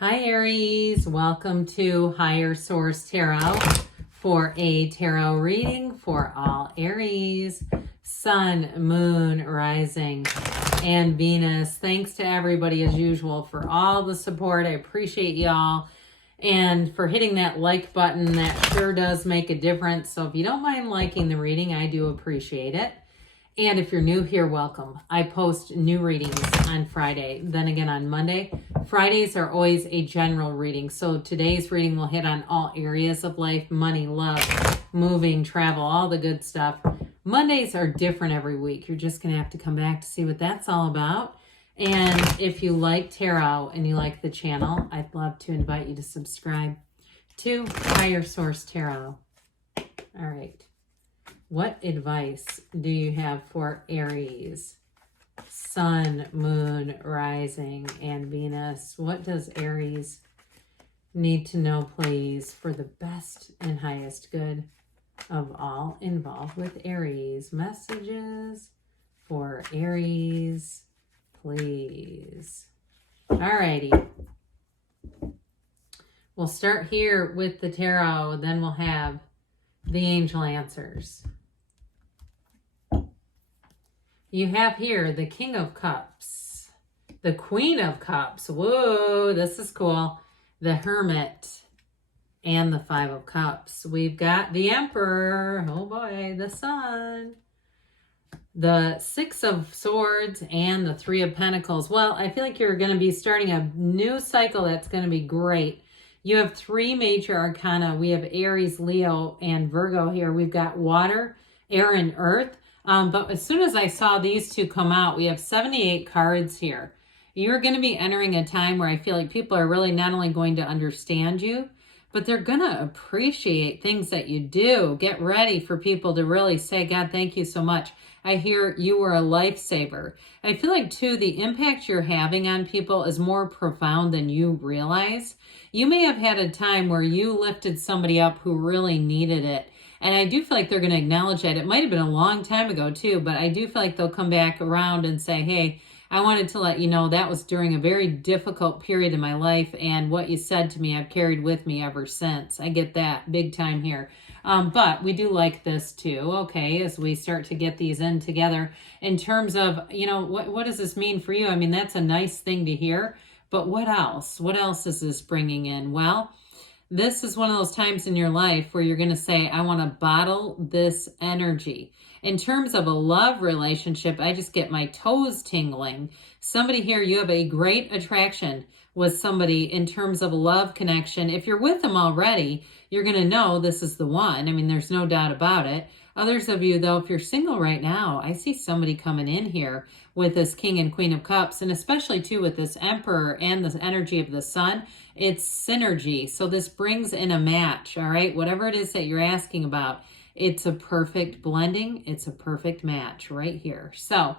Hi Aries, welcome to Higher Source Tarot for a tarot reading for all Aries, Sun, Moon, Rising, and Venus. Thanks to everybody as usual for all the support. I appreciate y'all and for hitting that like button. That sure does make a difference. So if you don't mind liking the reading, I do appreciate it. And if you're new here, welcome. I post new readings on Friday, then again on Monday. Fridays are always a general reading. So today's reading will hit on all areas of life: money, love, moving, travel, all the good stuff. Mondays are different every week. You're just going to have to come back to see what that's all about. And if you like tarot and you like the channel, I'd love to invite you to subscribe to Higher Source Tarot. All right. What advice do you have for Aries, Sun, Moon, Rising, and Venus? What does Aries need to know, please, for the best and highest good of all involved with Aries? Messages for Aries, please. Alrighty. We'll start here with the tarot, then we'll have the angel answers. You have here the King of Cups, the Queen of Cups. Whoa, this is cool. The Hermit and the Five of Cups. We've got the Emperor. Oh boy, the Sun. The Six of Swords and the Three of Pentacles. Well, I feel like you're going to be starting a new cycle that's going to be great. You have three major arcana. We have Aries, Leo, and Virgo here. We've got water, air, and earth. But as soon as I saw these two come out, we have 78 cards here. You're going to be entering a time where I feel like people are really not only going to understand you, but they're going to appreciate things that you do. Get ready for people to really say, God, thank you so much. I hear you were a lifesaver. I feel like, too, the impact you're having on people is more profound than you realize. You may have had a time where you lifted somebody up who really needed it. And I do feel like they're going to acknowledge that. It might have been a long time ago, too, but I do feel like they'll come back around and say, hey, I wanted to let you know that was during a very difficult period in my life, and what you said to me, I've carried with me ever since. I get that big time here. But we do like this, too, okay, as we start to get these in together. In terms of, what does this mean for you? I mean, that's a nice thing to hear, but what else? What else is this bringing in? Well, this is one of those times in your life where you're going to say, I want to bottle this energy. In terms of a love relationship, I just get my toes tingling. Somebody here, you have a great attraction with somebody in terms of a love connection. If you're with them already, you're going to know this is the one. I mean, there's no doubt about it. Others of you, though, if you're single right now, I see somebody coming in here with this King and Queen of Cups, and especially, too, with this Emperor and the energy of the Sun. It's synergy. So this brings in a match, all right? Whatever it is that you're asking about, it's a perfect blending. It's a perfect match right here. So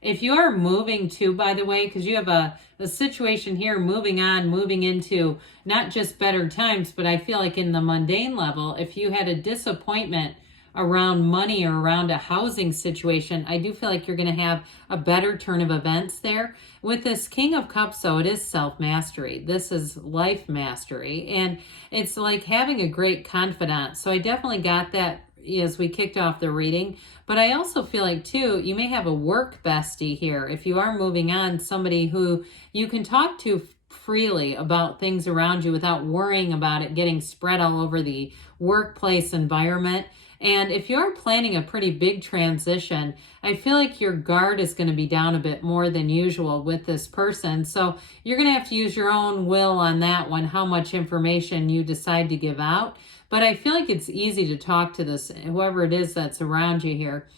if you are moving too, by the way, because you have a situation here moving on, moving into not just better times, but I feel like in the mundane level, if you had a disappointment around money or around a housing situation, I do feel like you're going to have a better turn of events there. With this King of Cups, though, it is self-mastery. This is life mastery, and it's like having a great confidant. So I definitely got that as we kicked off the reading. But I also feel like, too, you may have a work bestie here. If you are moving on, somebody who you can talk to freely about things around you without worrying about it getting spread all over the workplace environment. And if you're planning a pretty big transition, I feel like your guard is going to be down a bit more than usual with this person. So you're going to have to use your own will on that one, how much information you decide to give out. But I feel like it's easy to talk to this, whoever it is that's around you here.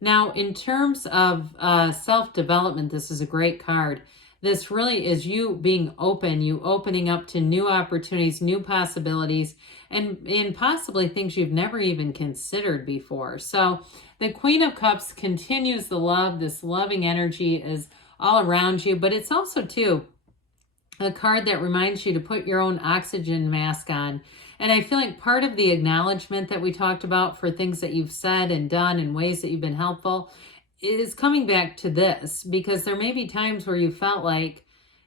Now, in terms of self-development, this is a great card. This really is you being open, you opening up to new opportunities, new possibilities, and possibly things you've never even considered before. So the Queen of Cups continues the love. This loving energy is all around you, but it's also, too, a card that reminds you to put your own oxygen mask on. And I feel like part of the acknowledgement that we talked about for things that you've said and done and ways that you've been helpful is coming back to this, because there may be times where you felt like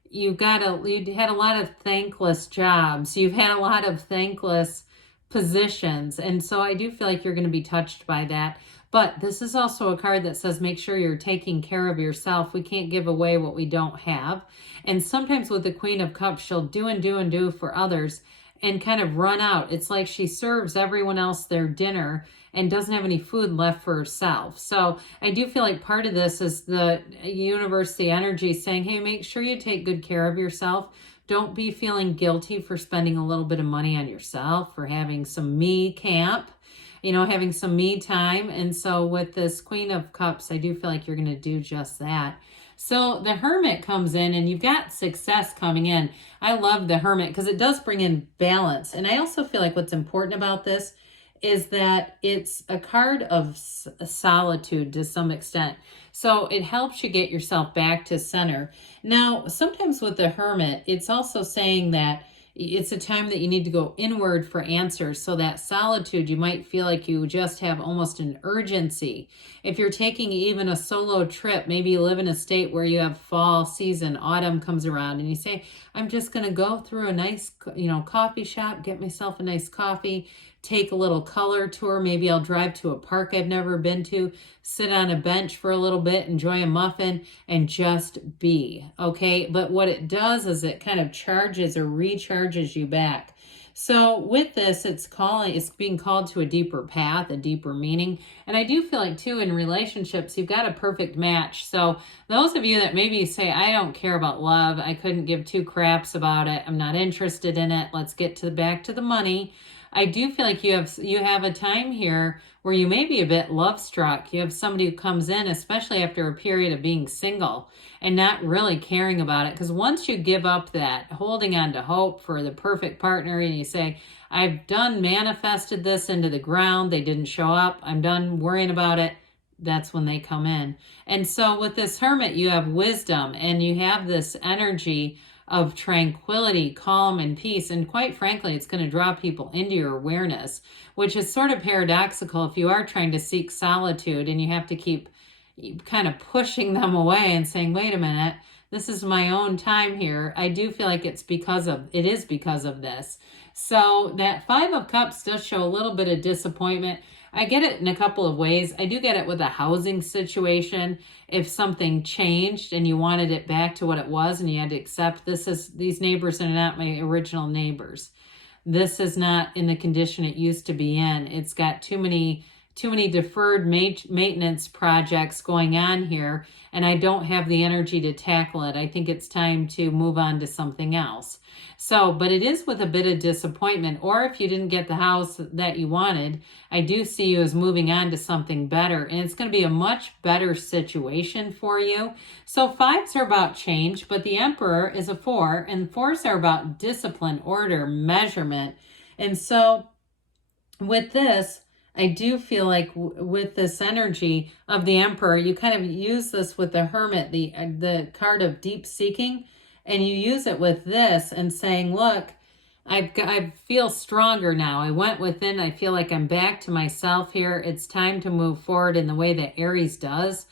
you had a lot of thankless jobs. You've had a lot of thankless positions. And so I do feel like you're going to be touched by that. But this is also a card that says make sure you're taking care of yourself. We can't give away what we don't have. And sometimes with the Queen of Cups, she'll do and do and do for others and kind of run out. It's like she serves everyone else their dinner and doesn't have any food left for herself. So I do feel like part of this is the universe, the energy saying, hey, make sure you take good care of yourself. Don't be feeling guilty for spending a little bit of money on yourself, for having some me camp, you know, having some me time. And so with this Queen of Cups, I do feel like you're going to do just that. So the Hermit comes in and you've got success coming in. I love the Hermit because it does bring in balance. And I also feel like what's important about this is that it's a card of solitude to some extent. So it helps you get yourself back to center. Now, sometimes with the Hermit, it's also saying that it's a time that you need to go inward for answers. So that solitude, you might feel like you just have almost an urgency. If you're taking even a solo trip, maybe you live in a state where you have fall season, autumn comes around, and you say, I'm just going to go through a nice, coffee shop, get myself a nice coffee, take a little color tour. Maybe I'll drive to a park I've never been to, sit on a bench for a little bit, enjoy a muffin, and just be, okay? But what it does is it kind of charges or recharges you back. So with this, it's being called to a deeper path, a deeper meaning. And I do feel like too, in relationships, you've got a perfect match. So those of you that maybe say, I don't care about love, I couldn't give two craps about it, I'm not interested in it, let's get back to the money. I do feel like you have a time here where you may be a bit love struck. You have somebody who comes in, especially after a period of being single and not really caring about it. Because once you give up that holding on to hope for the perfect partner and you say, I've done manifested this into the ground, they didn't show up, I'm done worrying about it, that's when they come in. And so with this Hermit, you have wisdom and you have this energy of tranquility, calm, and peace. And quite frankly, it's going to draw people into your awareness, which is sort of paradoxical if you are trying to seek solitude and you have to keep kind of pushing them away and saying, wait a minute, this is my own time here. I do feel like it is because of this. So that Five of Cups does show a little bit of disappointment. I get it in a couple of ways. I do get it with a housing situation. If something changed and you wanted it back to what it was and you had to accept these neighbors are not my original neighbors. This is not in the condition it used to be in. It's got too many deferred maintenance projects going on here, and I don't have the energy to tackle it. I think it's time to move on to something else. So, but it is with a bit of disappointment, or if you didn't get the house that you wanted, I do see you as moving on to something better, and it's going to be a much better situation for you. So fives are about change, but the Emperor is a 4, and 4s are about discipline, order, measurement. And so with this, I do feel like with this energy of the Emperor, you kind of use this with the Hermit, the card of deep seeking, and you use it with this and saying, look, I feel stronger now. I went within. I feel like I'm back to myself here. It's time to move forward in the way that Aries does.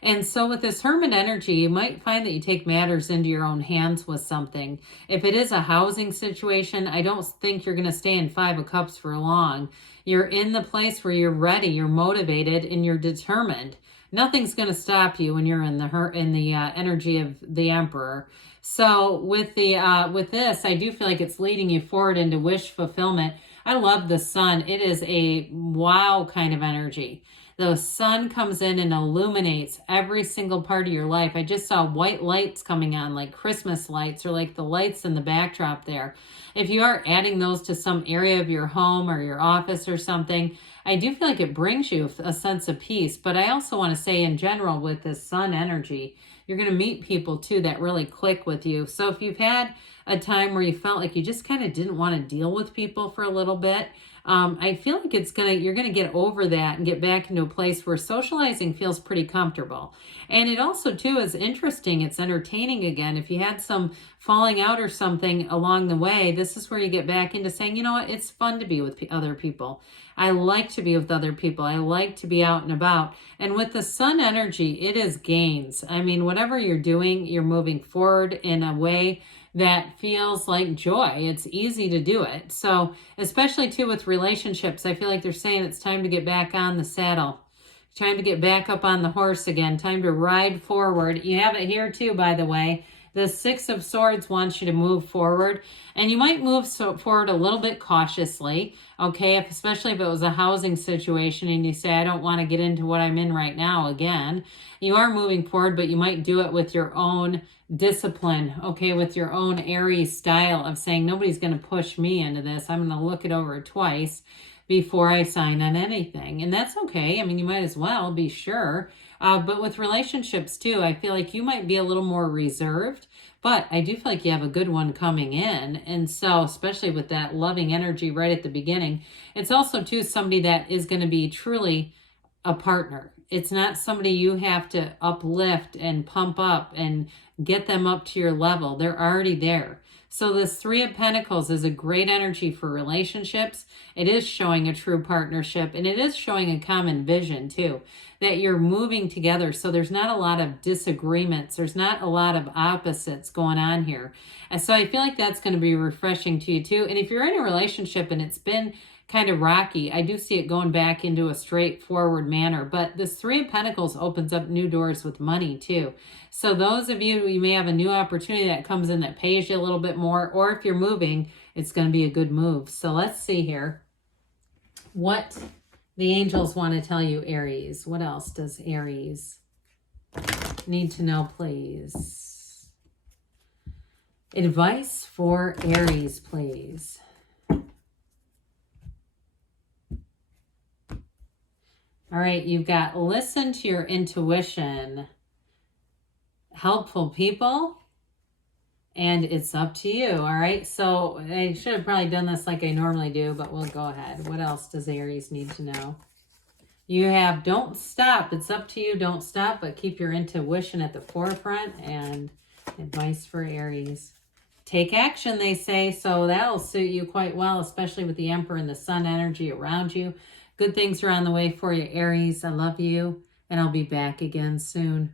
And so with this Hermit energy, you might find that you take matters into your own hands with something. If it is a housing situation, I don't think you're going to stay in Five of Cups for long. You're in the place where you're ready, you're motivated, and you're determined. Nothing's going to stop you when you're in the energy of the Emperor. So with this, I do feel like it's leading you forward into wish fulfillment. I love the Sun. It is a wow kind of energy. The sun comes in and illuminates every single part of your life. I just saw white lights coming on, like Christmas lights or like the lights in the backdrop there. If you are adding those to some area of your home or your office or something, I do feel like it brings you a sense of peace. But I also want to say in general with this sun energy, you're going to meet people too that really click with you. So if you've had a time where you felt like you just kind of didn't want to deal with people for a little bit, I feel like you're gonna get over that and get back into a place where socializing feels pretty comfortable. And it also too is interesting. It's entertaining again. If you had some falling out or something along the way, this is where you get back into saying, you know what, it's fun to be with other people. I like to be with other people. I like to be out and about. And with the sun energy, it is gains. I mean, whatever you're doing, you're moving forward in a way that feels like joy. It's easy to do it. So especially too with relationships, I feel like they're saying it's time to get back on the saddle. Time to get back up on the horse again. Time to ride forward. You have it here too, by the way. The Six of Swords wants you to move forward, and you might move forward a little bit cautiously, okay? Especially if it was a housing situation and you say, I don't want to get into what I'm in right now again. You are moving forward, but you might do it with your own discipline, okay? With your own Aries style of saying, nobody's going to push me into this. I'm going to look it over twice before I sign on anything. And that's okay. I mean, you might as well be sure. But with relationships too, I feel like you might be a little more reserved, but I do feel like you have a good one coming in. And so, especially with that loving energy right at the beginning, it's also too somebody that is going to be truly a partner. It's not somebody you have to uplift and pump up and get them up to your level. They're already there. So this Three of Pentacles is a great energy for relationships. It is showing a true partnership, and it is showing a common vision too, that you're moving together. So there's not a lot of disagreements. There's not a lot of opposites going on here. And so I feel like that's going to be refreshing to you too. And if you're in a relationship and it's been kind of rocky, I do see it going back into a straightforward manner. But this Three of Pentacles opens up new doors with money too. So those of you may have a new opportunity that comes in that pays you a little bit more, or if you're moving, it's going to be a good move. So let's see here what the angels want to tell you, Aries. What else does Aries need to know, please? Advice for Aries, please. All right, you've got listen to your intuition, helpful people, and it's up to you. All right, so I should have probably done this like I normally do, but we'll go ahead. What else does Aries need to know? You have don't stop. It's up to you. Don't stop, but keep your intuition at the forefront. And advice for Aries. Take action, they say, so that'll suit you quite well, especially with the Emperor and the Sun energy around you. Good things are on the way for you, Aries. I love you, and I'll be back again soon.